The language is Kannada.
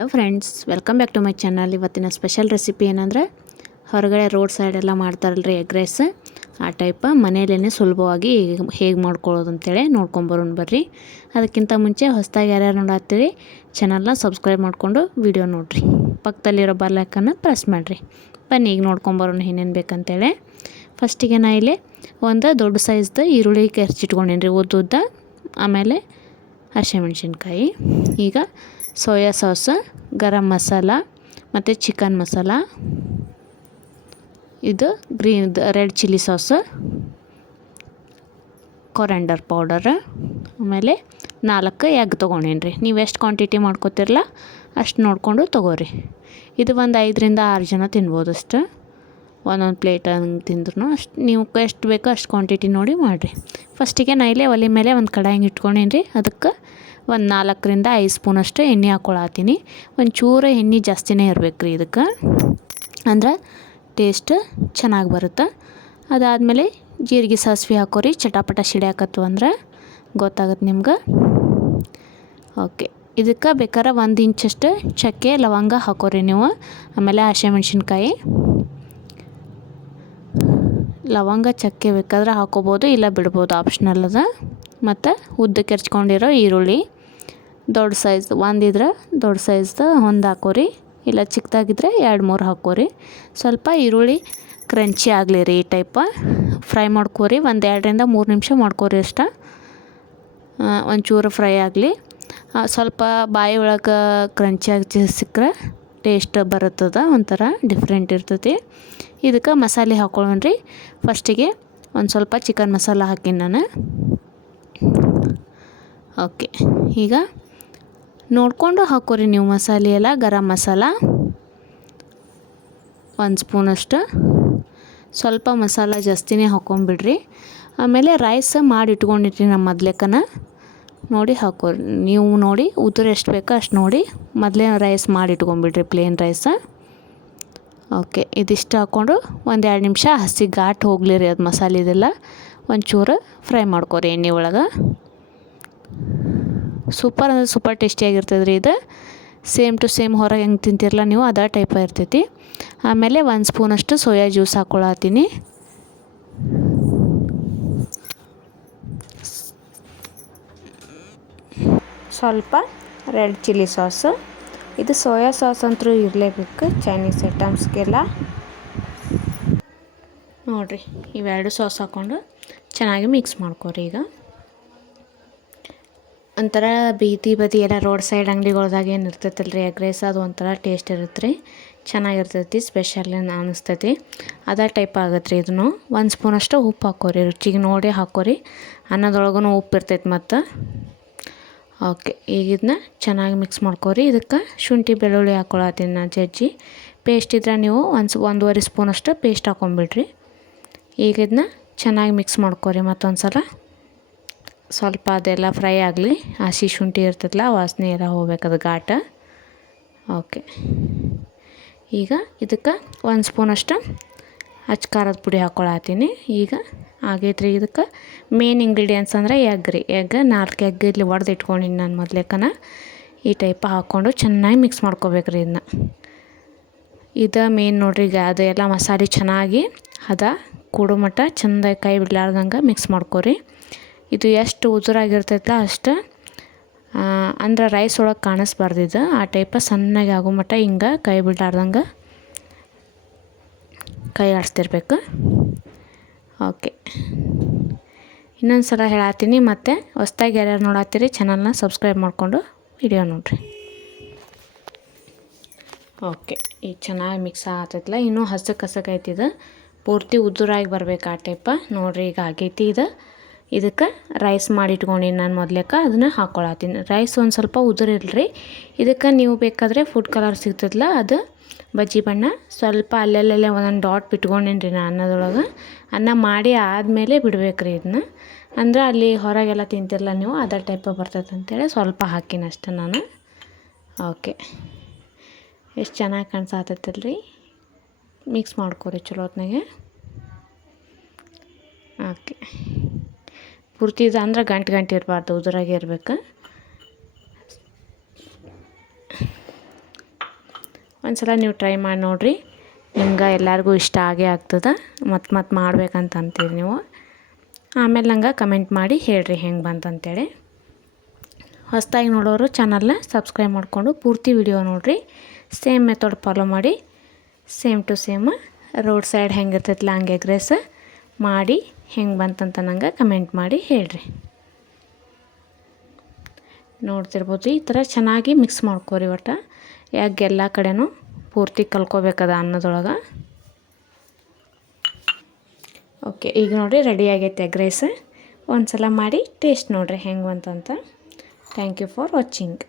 Hello friends, welcome back to my channel. ಇವತ್ತಿನ ಸ್ಪೆಷಲ್ ರೆಸಿಪಿ ಏನಂದರೆ ಹೊರಗಡೆ ರೋಡ್ ಸೈಡೆಲ್ಲ ಮಾಡ್ತಾರಲ್ರಿ ಎಗ್ ರೈಸ್, ಆ ಟೈಪ ಮನೆಯಲ್ಲೇ ಸುಲಭವಾಗಿ ಹೇಗೆ ಮಾಡ್ಕೊಳ್ಳೋದು ಅಂತೇಳಿ ನೋಡ್ಕೊಂಬರೋಣ ಬರ್ರಿ. ಅದಕ್ಕಿಂತ ಮುಂಚೆ ಹೊಸದಾಗಿ ಯಾರ್ಯಾರು ನೋಡತ್ತೀರಿ ಚಾನಲ್ನ ಸಬ್ಸ್ಕ್ರೈಬ್ ಮಾಡಿಕೊಂಡು ವಿಡಿಯೋ ನೋಡಿರಿ, ಪಕ್ಕದಲ್ಲಿರೋ ಬೆಲ್ ಐಕನ್ನ ಪ್ರೆಸ್ ಮಾಡಿರಿ. ಬನ್ನಿ ಈಗ ನೋಡ್ಕೊಂಬರೋಣ ಏನೇನು ಬೇಕಂತೇಳಿ. ಫಸ್ಟಿಗೆ ನಾ ಇಲ್ಲಿ ಒಂದು ದೊಡ್ಡ ಸೈಜ್ದು ಈರುಳ್ಳಿ ಹೆಚ್ಚಿಟ್ಕೊಂಡೇನಿ ರೀ, ಉದ್ದ. ಆಮೇಲೆ ಹಸಿಮೆಣ್ಸಿನ್ಕಾಯಿ, ಈಗ ಸೋಯಾ ಸಾಸ್, ಗರಂ ಮಸಾಲ ಮತ್ತು ಚಿಕನ್ ಮಸಾಲ, ಇದು ರೆಡ್ ಚಿಲ್ಲಿ ಸಾಸ್, ಕೊರೆಂಡರ್ ಪೌಡರ್, ಆಮೇಲೆ 4 ಎಗ್ ತೊಗೊಂಡೇನಿ ರೀ. ನೀವು ಎಷ್ಟು ಕ್ವಾಂಟಿಟಿ ಮಾಡ್ಕೋತಿರಲ್ಲ ಅಷ್ಟು ನೋಡಿಕೊಂಡು ತೊಗೋರಿ. ಇದು ಒಂದು 5ರಿಂದ 6 ಜನ ತಿನ್ಬೋದು ಅಷ್ಟು. ಒಂದೊಂದು ಪ್ಲೇಟ್ ಹಂಗೆ ತಿಂದ್ರೂ ಅಷ್ಟು ನೀವು ಎಷ್ಟು ಬೇಕೋ ಅಷ್ಟು ಕ್ವಾಂಟಿಟಿ ನೋಡಿ ಮಾಡಿರಿ. ಫಸ್ಟಿಗೆ ನಾ ಇಲ್ಲೇ ಒಲೆ ಮೇಲೆ ಒಂದು ಕಡಾಯಿ ಇಟ್ಕೊಂಡೇನಿ ರೀ. ಅದಕ್ಕೆ ಒಂದು 4ರಿಂದ 5 ಸ್ಪೂನಷ್ಟು ಎಣ್ಣೆ ಹಾಕ್ಕೊಳತ್ತೀನಿ. ಒಂಚೂರು ಎಣ್ಣೆ ಜಾಸ್ತಿನೇ ಇರ್ಬೇಕು ರೀ ಇದಕ್ಕೆ, ಅಂದ್ರೆ ಟೇಸ್ಟ್ ಚೆನ್ನಾಗಿ ಬರುತ್ತೆ. ಅದಾದಮೇಲೆ ಜೀರಿಗೆ ಸಾಸಿವೆ ಹಾಕೋರಿ. ಚಟಾಪಟ ಸಿಡಿಯಾಕತ್ತು ಅಂದ್ರೆ ಗೊತ್ತಾಗುತ್ತೆ ನಿಮ್ಗೆ. ಓಕೆ, ಇದಕ್ಕೆ ಬೇಕಾದ್ರೆ 1 ಇಂಚಷ್ಟು ಚಕ್ಕೆ ಲವಂಗ ಹಾಕೋರಿ ನೀವು. ಆಮೇಲೆ ಹಸಿಮೆಣ್ಸಿನ್ಕಾಯಿ, ಲವಂಗ ಚಕ್ಕೆ ಬೇಕಾದ್ರೆ ಹಾಕೋಬೋದು, ಇಲ್ಲ ಬಿಡ್ಬೋದು, ಆಪ್ಷನಲ್ ಅದ. ಮತ್ತು ಉದ್ದಕ್ಕೆ ಹೆಚ್ಕೊಂಡಿರೋ ಈರುಳ್ಳಿ ದೊಡ್ಡ ಸೈಜ್ ಒಂದಿದ್ರೆ ದೊಡ್ಡ ಸೈಜ್ದು ಒಂದು ಹಾಕೋರಿ, ಇಲ್ಲ ಚಿಕ್ಕದಾಗಿದ್ದರೆ 2-3 ಹಾಕೋರಿ. ಸ್ವಲ್ಪ ಈರುಳ್ಳಿ ಕ್ರಂಚಿ ಆಗಲಿ ರೀ, ಈ ಟೈಪ ಫ್ರೈ ಮಾಡ್ಕೋರಿ. ಒಂದು 2ರಿಂದ 3 ನಿಮಿಷ ಮಾಡ್ಕೋರಿ ಅಷ್ಟ. ಒಂಚೂರು ಫ್ರೈ ಆಗಲಿ. ಸ್ವಲ್ಪ ಬಾಯಿ ಒಳಗೆ ಕ್ರಂಚಿಯಾಗಿ ಸಿಕ್ಕರೆ ಟೇಸ್ಟ್ ಬರುತ್ತದೆ, ಒಂಥರ ಡಿಫ್ರೆಂಟ್ ಇರ್ತೈತಿ. ಇದಕ್ಕೆ ಮಸಾಲೆ ಹಾಕೊಳ್ಳೋಣ ರೀ. ಫಸ್ಟಿಗೆ ಒಂದು ಸ್ವಲ್ಪ ಚಿಕನ್ ಮಸಾಲ ಹಾಕೀನಿ ನಾನು. ಓಕೆ, ಈಗ ನೋಡಿಕೊಂಡು ಹಾಕೋರಿ ನೀವು ಮಸಾಲೆ ಎಲ್ಲ. ಗರಂ ಮಸಾಲ 1 ಸ್ಪೂನಷ್ಟು, ಸ್ವಲ್ಪ ಮಸಾಲ ಜಾಸ್ತಿನೇ ಹಾಕೊಂಬಿಡ್ರಿ. ಆಮೇಲೆ ರೈಸ್ ಮಾಡಿ ಇಟ್ಕೊಂಡಿರ್ರಿ ನಮ್ಮ ಮೊದ್ಲೇಕನ ನೋಡಿ ಹಾಕೋರಿ. ನೀವು ನೋಡಿ ಉದುರು ಎಷ್ಟು ಬೇಕೋ ಅಷ್ಟು ನೋಡಿ ಮೊದಲೇ ರೈಸ್ ಮಾಡಿ ಇಟ್ಕೊಂಬಿಡ್ರಿ, ಪ್ಲೇನ್ ರೈಸ. ಓಕೆ, ಇದಿಷ್ಟು ಹಾಕ್ಕೊಂಡು ಒಂದು 2 ನಿಮಿಷ ಹಸಿ ಘಾಟ್ ಹೋಗಲಿ ರೀ ಅದು ಮಸಾಲೆದೆಲ್ಲ. ಒಂಚೂರು ಫ್ರೈ ಮಾಡ್ಕೊರಿ ಎಣ್ಣೆ ಒಳಗೆ. ಸೂಪರ್ ಅಂದರೆ ಸೂಪರ್ ಟೇಸ್ಟಿಯಾಗಿರ್ತದೆ ರೀ ಇದು. ಸೇಮ್ ಟು ಸೇಮ್ ಹೊರಗೆ ಹೆಂಗೆ ತಿಂತಿರಲ್ಲ ನೀವು ಅದೇ ಟೈಪ ಇರ್ತೈತಿ. ಆಮೇಲೆ 1 ಸ್ಪೂನಷ್ಟು ಸೋಯಾ ಜ್ಯೂಸ್ ಹಾಕ್ಕೊಳತ್ತೀನಿ. ಸ್ವಲ್ಪ ರೆಡ್ ಚಿಲ್ಲಿ ಸಾಸು. ಇದು ಸೋಯಾ ಸಾಸ್ ಅಂತೂ ಇರಲೇಬೇಕು ಚೈನೀಸ್ ಐಟಮ್ಸ್ಗೆಲ್ಲ. ನೋಡಿರಿ, ಇವೆರಡು ಸಾಸ್ ಹಾಕ್ಕೊಂಡು ಚೆನ್ನಾಗಿ ಮಿಕ್ಸ್ ಮಾಡ್ಕೊರಿ. ಈಗ ಒಂಥರ ಬೀದಿ ಬದಿ ಎಲ್ಲ ರೋಡ್ ಸೈಡ್ ಅಂಗಡಿಗಳ್ದಾಗ ಏನು ಇರ್ತೈತಲ್ಲ ರೀ ಎಗ್ ರೈಸ್, ಅದು ಒಂಥರ ಟೇಸ್ಟ್ ಇರುತ್ತೆ ರೀ, ಚೆನ್ನಾಗಿರ್ತೈತಿ, ಸ್ಪೆಷಲ್ ಅನ್ನಿಸ್ತೈತಿ. ಅದೇ ಟೈಪ್ ಆಗತ್ತೆ ರೀ ಇದನ್ನು. 1 ಸ್ಪೂನಷ್ಟು ಉಪ್ಪು ಹಾಕೋರಿ, ರುಚಿಗೆ ನೋಡಿ ಹಾಕೋರಿ. ಅನ್ನದೊಳಗೂ ಉಪ್ಪು ಇರ್ತೈತಿ ಮತ್ತು. ಓಕೆ, ಈಗ ಇದನ್ನ ಚೆನ್ನಾಗಿ ಮಿಕ್ಸ್ ಮಾಡ್ಕೊರಿ. ಇದಕ್ಕೆ ಶುಂಠಿ ಬೆಳ್ಳುಳ್ಳಿ ಹಾಕ್ಕೊಳತ್ತೀನಿ ನಾನು ಜಜ್ಜಿ. ಪೇಸ್ಟ್ ಇದ್ರೆ ನೀವು 1-1.5 ಸ್ಪೂನಷ್ಟು ಪೇಸ್ಟ್ ಹಾಕೊಂಬಿಡ್ರಿ. ಈಗ ಇದನ್ನ ಚೆನ್ನಾಗಿ ಮಿಕ್ಸ್ ಮಾಡ್ಕೊರಿ ಮತ್ತೊಂದು ಸಲ. ಸ್ವಲ್ಪ ಅದೆಲ್ಲ ಫ್ರೈ ಆಗಲಿ, ಹಸಿ ಶುಂಠಿ ಇರ್ತೈತಲ್ಲ ವಾಸನೆ ಎಲ್ಲ ಹೋಗ್ಬೇಕದು ಘಾಟ. ಓಕೆ, ಈಗ ಇದಕ್ಕೆ 1 ಸ್ಪೂನಷ್ಟು ಖಾರದ ಪುಡಿ ಹಾಕ್ಕೊಳತ್ತೀನಿ. ಈಗ ಆಗೈತೆ ರೀ. ಇದಕ್ಕೆ ಮೇನ್ ಇಂಗ್ರೀಡಿಯೆಂಟ್ಸ್ ಅಂದರೆ ಎಗ್ ರೀ. ಎಗ್ 4 ಎಗ್ ಇಲ್ಲಿ ಒಡೆದು ಇಟ್ಕೊಂಡಿನಿ ನಾನು ಮೊದಲೇಕನ. ಈ ಟೈಪ ಹಾಕ್ಕೊಂಡು ಚೆನ್ನಾಗಿ ಮಿಕ್ಸ್ ಮಾಡ್ಕೋಬೇಕು ರೀ ಇದನ್ನ. ಇದು ಮೇನ್ ನೋಡಿರಿ. ಈಗ ಅದೆಲ್ಲ ಮಸಾಲೆ ಚೆನ್ನಾಗಿ ಅದ ಕೂಡು ಮಟ್ಟ ಚೆಂದಾಗಿ ಕೈ ಬಿಡಲಾರ್ದಂಗೆ ಮಿಕ್ಸ್ ಮಾಡ್ಕೊರಿ. ಇದು ಎಷ್ಟು ಉದುರಾಗಿರ್ತೈತಲ್ಲ ಅಷ್ಟು ಅಂದ್ರೆ ರೈಸ್ ಒಳಗೆ ಕಾಣಿಸ್ಬಾರ್ದು ಇದು. ಆ ಟೈಪ ಸಣ್ಣಗೆ ಆಗೋ ಮಟ್ಟ ಹಿಂಗೆ ಕೈ ಬಿಡಲಾರ್ದಂಗೆ ಕೈ ಆಡಿಸ್ತಿರ್ಬೇಕು. ಓಕೆ, ಇನ್ನೊಂದು ಸಲ ಹೇಳತ್ತೀನಿ. ಮತ್ತು ಹೊಸ್ದಾಗಿ ಯಾರ್ಯಾರು ನೋಡತ್ತೀರಿ ಚಾನಲ್ನ ಸಬ್ಸ್ಕ್ರೈಬ್ ಮಾಡಿಕೊಂಡು ವಿಡಿಯೋ ನೋಡಿರಿ. ಓಕೆ, ಈಗ ಚೆನ್ನಾಗಿ ಮಿಕ್ಸ್ ಆಗತ್ತೈತಲ್ಲ, ಇನ್ನೂ ಹಸಕ್ಕೆ ಐತಿದು, ಪೂರ್ತಿ ಉದುರಾಗಿ ಬರ್ಬೇಕು ಆ ಟೈಪ. ನೋಡಿರಿ, ಈಗ ಆಗೈತಿ ಇದು. ಇದಕ್ಕೆ ರೈಸ್ ಮಾಡಿ ಇಟ್ಕೊಂಡಿನಿ ನಾನು ಮೊದಲೇಕ, ಅದನ್ನು ಹಾಕ್ಕೊಳತ್ತೀನಿ. ರೈಸ್ ಒಂದು ಸ್ವಲ್ಪ ಉದುರಿಲ್ರಿ. ಇದಕ್ಕೆ ನೀವು ಬೇಕಾದರೆ ಫುಡ್ ಕಲರ್ ಸಿಗ್ತದಲ್ಲ, ಅದು ಬಜ್ಜಿ ಬಣ್ಣ ಸ್ವಲ್ಪ ಅಲ್ಲೆಲ್ಲೇ ಒಂದೊಂದು ಡಾಟ್ ಬಿಟ್ಕೊಂಡೇನಿ ರೀ ನಾನು ಅನ್ನದೊಳಗೆ. ಅನ್ನ ಮಾಡಿ ಆದಮೇಲೆ ಬಿಡ್ಬೇಕು ರೀ ಇದನ್ನ, ಅಂದ್ರೆ ಅಲ್ಲಿ ಹೊರಗೆಲ್ಲ ತಿಂತಿರಲ್ಲ ನೀವು ಅದೇ ಟೈಪ ಬರ್ತೈತೆ ಅಂತೇಳಿ ಸ್ವಲ್ಪ ಹಾಕಿನ ಅಷ್ಟೆ ನಾನು. ಓಕೆ, ಎಷ್ಟು ಚೆನ್ನಾಗಿ ಕಾಣಿಸತ್ತೈತಲ್ಲ ರೀ. ಮಿಕ್ಸ್ ಮಾಡ್ಕೊರಿ ಚಲೋ ಹೊತ್ನಾಗೆ. ಓಕೆ, ಪೂರ್ತಿ ಇದು ಅಂದ್ರೆ ಗಂಟು ಇರಬಾರ್ದು, ಉದುರಾಗೆ ಇರ್ಬೇಕು. ಒಂದು ಸಲ ನೀವು ಟ್ರೈ ಮಾಡಿ ನೋಡಿರಿ, ನಿಮ್ಗೆ ಎಲ್ಲರಿಗೂ ಇಷ್ಟ ಆಗೇ ಆಗ್ತದೆ. ಮತ್ತೆ ಮಾಡ್ಬೇಕಂತ ಅಂತೀರಿ ನೀವು. ಆಮೇಲೆ ನಂಗೆ ಕಮೆಂಟ್ ಮಾಡಿ ಹೇಳ್ರಿ ಹೆಂಗೆ ಬಂತಂತೇಳಿ. ಹೊಸದಾಗಿ ನೋಡೋರು ಚಾನಲ್ನ ಸಬ್ಸ್ಕ್ರೈಬ್ ಮಾಡಿಕೊಂಡು ಪೂರ್ತಿ ವಿಡಿಯೋ ನೋಡಿರಿ. ಸೇಮ್ ಮೆಥಡ್ ಫಾಲೋ ಮಾಡಿ same to same road side ಹೆಂಗಿರ್ತೈತಲ್ಲ ಹಂಗೆ ಎಗ್ ರೈಸ್ ಮಾಡಿ ಹೆಂಗೆ ಬಂತಂತ ನಂಗೆ ಕಮೆಂಟ್ ಮಾಡಿ ಹೇಳ್ರಿ. ನೋಡ್ತಿರ್ಬೋದು, ಈ ಥರ ಚೆನ್ನಾಗಿ ಮಿಕ್ಸ್ ಮಾಡ್ಕೊರಿ. ಒಟ್ಟು ಎಗ್ ಎಲ್ಲ ಕಡೆನೂ ಪೂರ್ತಿ ಕಲ್ಕೋಬೇಕದ ಅನ್ನದೊಳಗೆ. ಓಕೆ, ಈಗ ನೋಡಿರಿ ರೆಡಿ ಆಗೈತೆ ಎಗ್ ರೈಸ್. ಒಂದು ಸಲ ಮಾಡಿ ಟೇಸ್ಟ್ ನೋಡಿರಿ ಹೆಂಗೆ ಬಂತಂತ. Thank you for watching.